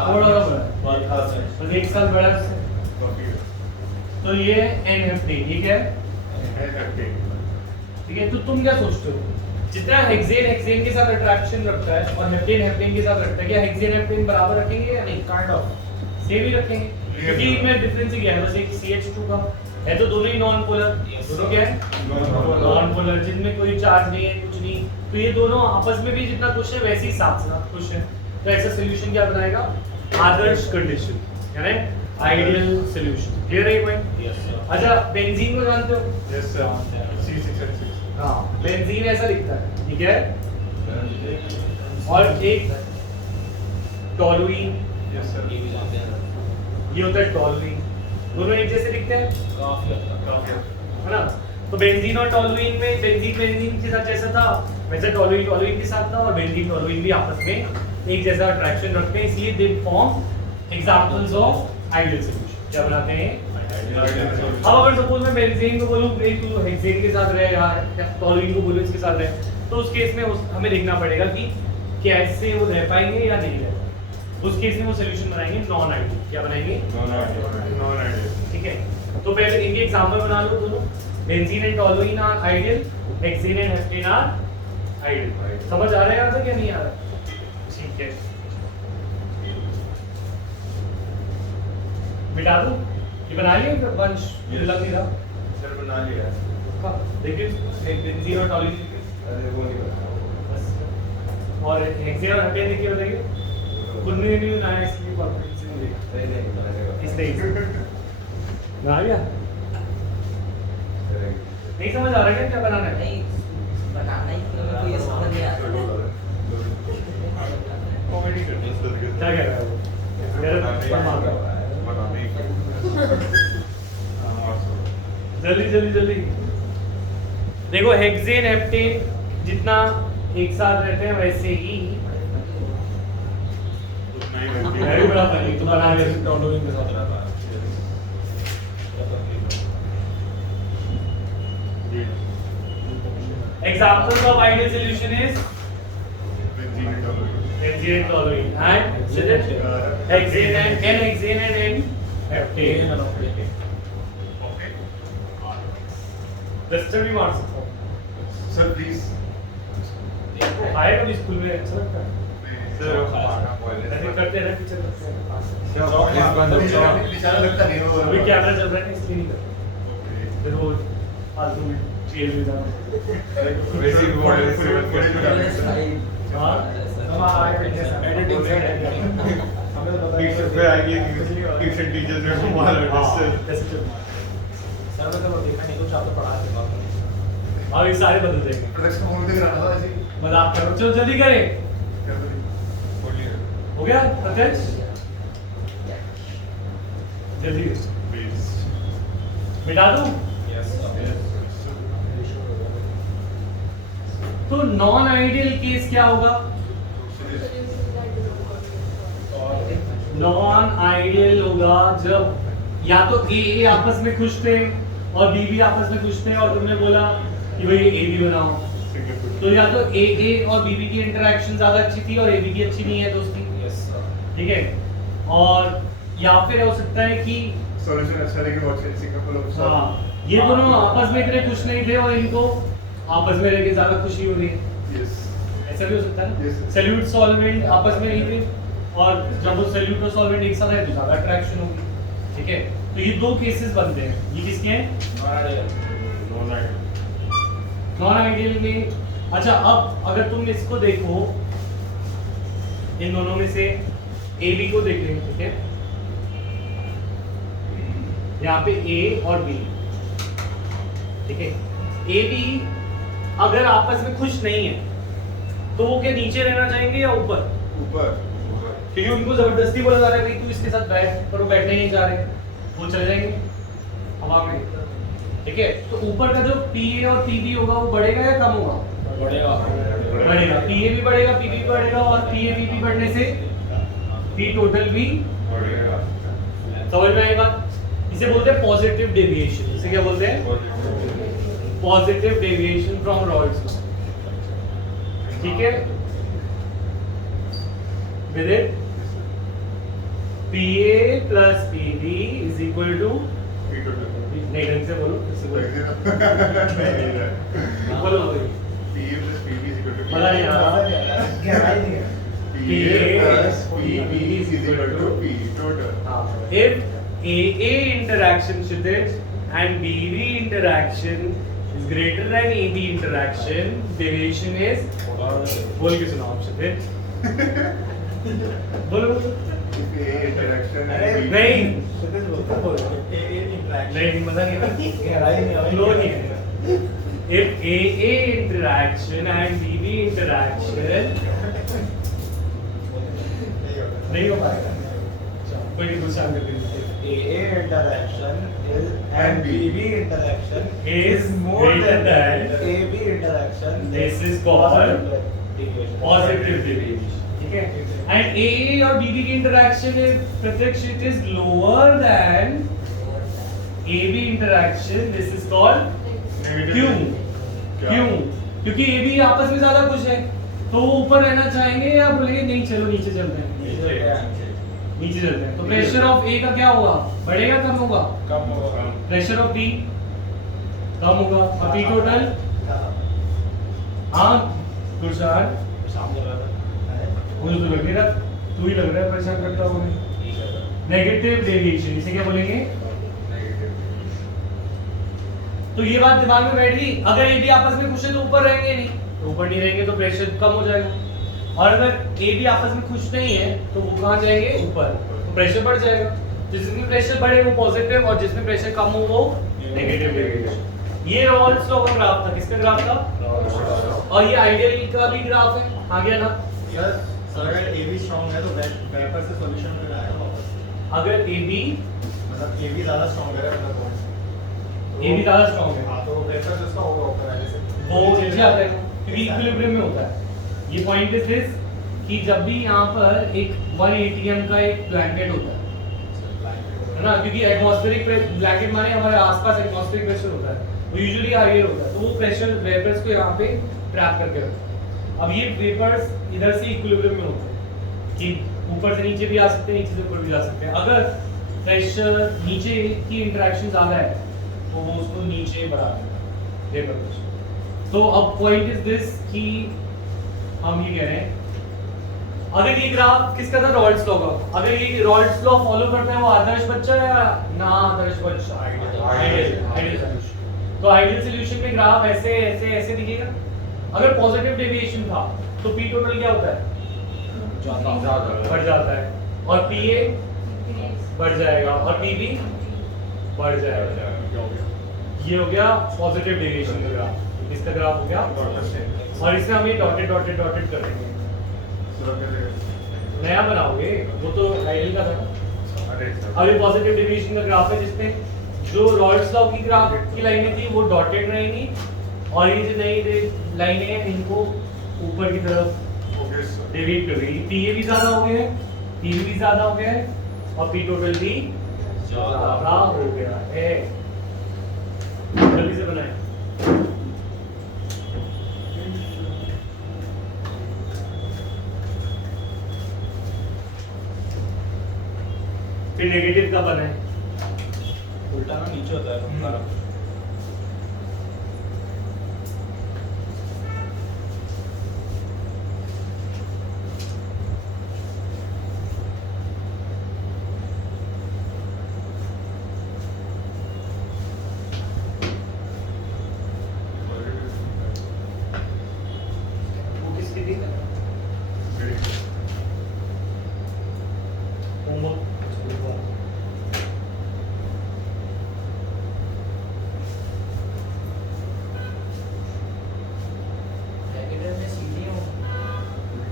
थोड़ा बड़ा, बहुत खास है। तो एक साल बड़ा है उससे। काफी है। तो ये एन हेप्टेन, ये क्या है? ठीक है, तो तुम क्या सोचते हो? जितना हेक्सेन हेक्सेन के साथ अट्रैक्शन रखता है और हेप्टेन हेप्टेन के साथ रखता है, क्या हेक्सेन हेप्टेन बराबर रखेंगे या नहीं? काइंड ऑफ सेम ही रखेंगे, क्योंकि इनमें डिफरेंस ही क्या है? बस एक CH2 का है, तो दोनों ही नॉन पोलर। Yes. दोनों क्या है? नॉन पोलर, जिनमें कोई चार्ज नहीं है, कुछ नहीं। तो ये दोनों आपस में भी जितना खुश है वैसे ही साथ साथ खुश है। तो ऐसा सॉल्यूशन क्या बनाएगा? आदर्श कंडीशन, यानी आइडियल सॉल्यूशन। क्लियर है ये पॉइंट? Yes sir. अच्छा, बेंजीन को जानते हो? हाँ, बेंजीन ऐसा दिखता है, ठीक है? और एक टॉलुइन, ये भी जानते हैं ये होता है टॉलुइन। दोनों एक जैसे दिखते हैं, काफी हद तक। है ना? तो बेंजीन और टॉलुइन में बेंजीन बेंजीन के साथ जैसा था वैसे टॉलुइन टॉलुइन के साथ था, और बेंजीन टॉलुइन भी आपस में एक जैसा अट्रैक्शन रखते हैं, इसलिए they form examples of ideal solution. क्या बनाते हैं? अब अगर सपोज मैं बेंजीन को बोलूं भाई तू हेक्सेन के साथ रहे यार, या टॉलुइन को बोलूं इसके साथ रहे, तो उस केस में हमें देखना पड़ेगा कि कैसे वो रह पाएंगे या नहीं रह पाएंगे। उस केस में वो सॉल्यूशन बनाएंगे नॉन आइडियल। क्या बनाएंगे? ठीक है, तो पहले इनके एग्जांपल बना लो दोनों। Benzene and toluene are ideal, hexane and heptane are ideal. समझ आ रहा है यहाँ तक या नहीं आ रहा? ठीक है, मिटा दूं? ये बना लिया वंश? लग नहीं रहा? हाँ, देखिए एक बेंजीन और टॉलुइन देखिए, और हेक्सेन और हेप्टेन देखिए, बताइए। कुन्नी नहीं बनाया इसलिए परफेक्ट नहीं इसलिए ना आ गया। नहीं समझ आ रहा क्या क्या बनाना है? नहीं बनाना ही तो मेरे को ये समझ नहीं आता। कॉमेडी करते हैं सर के क्या कह रहा है वो? जल्दी जल्दी जल्दी देखो, हेक्सेन हेप्टेन जितना एक साथ रहते हैं वैसे ही मैं भी बड़ा फनी तो बना ले। टॉलुइन के साथ रहता है। Examples of ideal solution is hexian and toluene and hexian and N-hexane and N-heptane. Duster भी मार सकता हूँ। सर प्लीज आए कभी स्कूल में? अच्छा लगता है? ऐसे करते हैं ना टीचर लगता नहीं वो अभी कैमरा चल रहा है इसलिए नहीं करते, फिर वो फालतू में जेल में जाना। हाँ, एडिटिंग से हमें तो पता सर मैं तो देखा नहीं कुछ, आप तो पढ़ा के बात करें। अब ये सारे बदल जाएंगे। प्रोडक्शन होने के रहा था ऐसे मजाक करो, चलो जल्दी करें। हो गया प्रत्यक्ष? जल्दी मिटा दूं? यस तो नॉन आइडियल केस क्या होगा? नॉन आइडियल होगा जब या तो ए आपस में खुश थे और बी भी आपस में खुश थे, और तुमने बोला कि भाई ए बी बनाओ, तो या तो ए और बी की इंटरेक्शन ज्यादा अच्छी थी और ए बी की अच्छी नहीं है दोस्ती, यस ठीक है? और या फिर हो सकता है कि सॉल्यूशन अच्छा लेकिन बहुत अच्छी कपल हाँ, ये दोनों आपस में इतने खुश नहीं थे और इनको आपस में रह के ज्यादा खुशी हो रही है। यस ऐसा भी हो सकता है Yes, ना? sir. सैल्यूट सॉल्वेंट आपस में नहीं थे, और जब वो सैल्यूट और सॉल्वेंट एक साथ है तो ज्यादा अट्रैक्शन होगी, ठीक है? तो ये दो केसेस बनते हैं। ये किसके हैं? नॉन आइडियल में। अच्छा, अब अगर तुम इसको देखो, इन दोनों में से ए बी को देख लेंगे, ठीक है? यहाँ पे ए और बी, ठीक है? ए बी अगर आपस में खुश नहीं है तो वो क्या नीचे रहना चाहेंगे या ऊपर? ऊपर क्योंकि उनको जबरदस्ती बोला जा रहा है भाई तू इसके साथ बैठ, पर वो बैठने नहीं जा रहे, वो चले जाएंगे हवा में, ठीक है? तो ऊपर का जो पीए और पीबी होगा वो बढ़ेगा या कम होगा? बढ़ेगा बढ़ेगा। पीए भी बढ़ेगा, पीबी भी बढ़ेगा, और पीए पीबी बढ़ने से पी टोटल भी समझ में आई बात? इसे बोलते हैं पॉजिटिव डेविएशन। इसे क्या बोलते हैं? पॉजिटिव डेविएशन फ्रॉम रॉयल्स, ठीक है? With it PA plus PB is equal to नहीं ढंग से बोलो, फिर से बोलो। PA बोलो भाई। plus PB is equal to पता नहीं यार। गहराई नहीं है। PA plus PB is equal to P total. If AA interaction Kshitij and BB interaction is greater than AB interaction, deviation is बोल के सुनाओ Kshitij। बोलो। If A interaction अरे and B नहीं क्षितिज बोलता नहीं मजा नहीं आता। गहराई नहीं है। Flow नहीं है। If AA interaction and BB interaction नहीं हो पाएगा। चलो, कोई नहीं दूसरा आंसर दे दीजिए। AA interaction is and BB interaction Is more greater than than AB interaction. This is called deviation. Positive deviation, ठीक है। एंड ए और बीबी की इंटरेक्शन इज प्रत्यक्ष it is lower than AB interaction, this is called क्यों? क्यों? क्योंकि AB आपस में ज्यादा खुश है, तो वो ऊपर रहना चाहेंगे या बोलेंगे नहीं चलो नीचे चलते हैं, नीचे चलते हैं। तो प्रेशर ऑफ ए का क्या होगा, बढ़ेगा कम होगा? कम होगा। प्रेशर ऑफ बी कम होगा और पी टोटल हाँ तुषार सामने वाला मुझे तो लग नहीं रहा, तू ही लग रहा है परेशान करता हुआ। ठीक है नेगेटिव डेविएशन इसे क्या बोलेंगे? तो ये बात दिमाग में बैठ गई। अगर ए बी आपस में खुश है तो ऊपर रहेंगे नहीं, तो ऊपर नहीं रहेंगे तो प्रेशर कम हो जाएगा। और अगर ए बी आपस में खुश नहीं है तो वो कहाँ जाएंगे? ऊपर, तो प्रेशर बढ़ जाएगा। जिसमें प्रेशर बढ़े वो पॉजिटिव और जिसमें प्रेशर कम हो वो नेगेटिव डेविएशन। ये रॉल्स लॉ का ग्राफ था। किसका ग्राफ था? और ये आइडियल का भी ग्राफ है। आ गया ना? सर अगर AB स्ट्रांग है तो वेपर से सॉल्यूशन में आएगा वापस, अगर ए बी मतलब AB ज्यादा स्ट्रांग है मतलब बॉन्ड ए बी ज्यादा स्ट्रॉन्ग है हाँ तो वेपर जिसका होगा ऊपर वाले से वो नीचे आता है क्योंकि इक्विलिब्रियम में होता है। ये पॉइंट इज दिस कि जब भी यहाँ पर एक 1 atm का एक ब्लैंकेट होता है ना, क्योंकि एटमॉस्फेरिक ब्लैंकेट माने हमारे आसपास एटमॉस्फेरिक प्रेशर होता है, वो यूजुअली हायर होता है, तो वो प्रेशर वेपर्स को यहाँ पे ट्रैप करके रखता है। अब ये वेपर्स इधर से इक्विलिब्रियम में होते हैं कि ऊपर से नीचे भी आ सकते हैं, नीचे से ऊपर भी जा सकते हैं। अगर प्रेशर नीचे की इंटरेक्शन ज्यादा है तो वो उसको नीचे बढ़ा देता है वेपर प्रेशर। तो अब पॉइंट इज दिस कि हम ये कह रहे हैं अगर ये ग्राफ किसका था? रॉल्स लॉ का। अगर ये रॉल्स लॉ फॉलो करता है वो आदर्श बच्चा या ना आदर्श बच्चा? Ideal solution. तो आइडियल सॉल्यूशन में ग्राफ ऐसे ऐसे ऐसे दिखेगा। अगर पॉजिटिव डेविएशन था तो पी टोटल क्या होता है? बढ़ जाता है और पीए बढ़ जाएगा और पीबी बढ़ जाएगा। ये हो गया पॉजिटिव डेविएशन का ग्राफ। इसका ग्राफ हो गया और इसमें हम ये डॉटेड डॉटेड डॉटेड कर देंगे। नया बनाओगे वो तो आइडियल का था ना। अब ये पॉजिटिव डेविएशन का ग्राफ है जिसमें जो रॉल्स लॉ की ग्राफ की लाइनें थी वो डॉटेड रहेंगी और ये जो नई लाइनें हैं इनको ऊपर की तरफ डेविएट कर देंगी। पीए भी ज्यादा हो गया है, पीबी भी ज्यादा हो गया है और पी टोटल भी ज्यादा हो गया है। जल्दी से बनाएं। फिर नेगेटिव का बनाएं। उल्टा ना नीचे होता है सारा कुछ। वो किसकी थी? होमवर्क नेगेटिव में सीधी हो।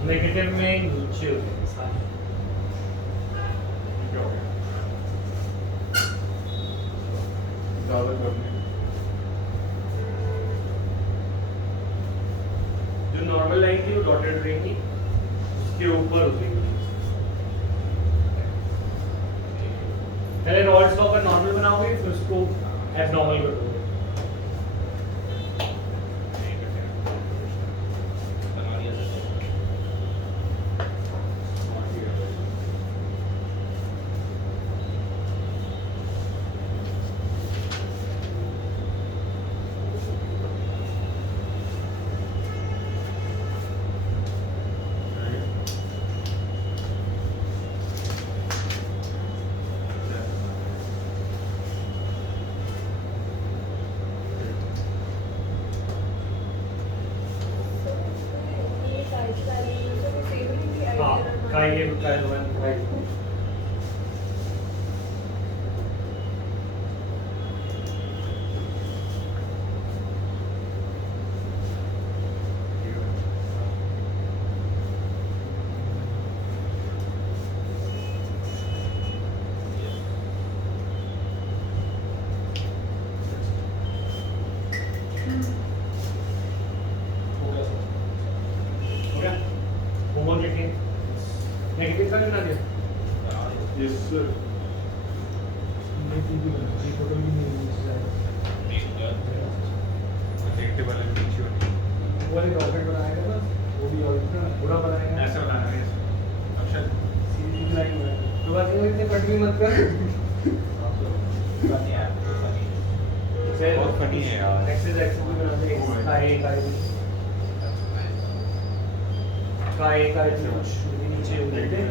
नेगेटिव में नीचे हो गए सारे। जो नॉर्मल लाइन थी वो डॉटेड रहेंगी, उसके ऊपर उतरेंगी। पहले रॉड्स को अगर नॉर्मल बनाओगे फिर उसको एबनॉर्मल कर दोगे। बना दिया था ये रुका है रोहन हो गया सर हो गया होमवर्क लिखें नेगेटिव का नहीं बना दिया Yes, sir. वो वाले रॉकेट बनाएगा ना वो भी और पूरा बनाएगा ऐसे बनाना है अक्षर सीधी सीधी लाइन बनाएगा तो बात ये है, इतने कट भी मत कर फनी है फनी बहुत funny है यार। एक्सेस एक्सेस भी बना दे Oh my का ए का ए कुछ नीचे उधर दे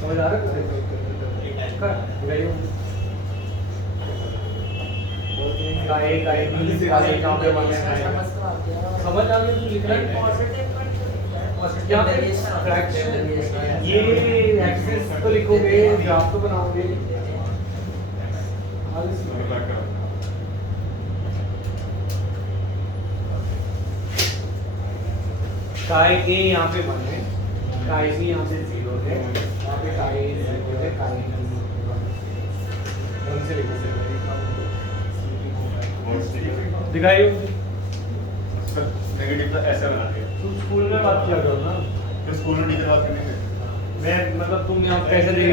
समझ आ रहा है का गयो का ए कहाँ पे बने हैं समझ आ गया तू लिख रहा है क्या फ्रैक्शन ये एक्सेस तो लिखोगे ग्राफ तो बनाओगे काय ए यहाँ पे वन है काय बी यहाँ से 0 है यहाँ पे काय ए 0 है काय ए 1 से लिखो दिखाइए नेगेटिव का ऐसे बना दिया तू स्कूल में बात किया करो ना फिर स्कूल में टीचर बात करने से मैं मतलब तुम यहाँ कैसे दे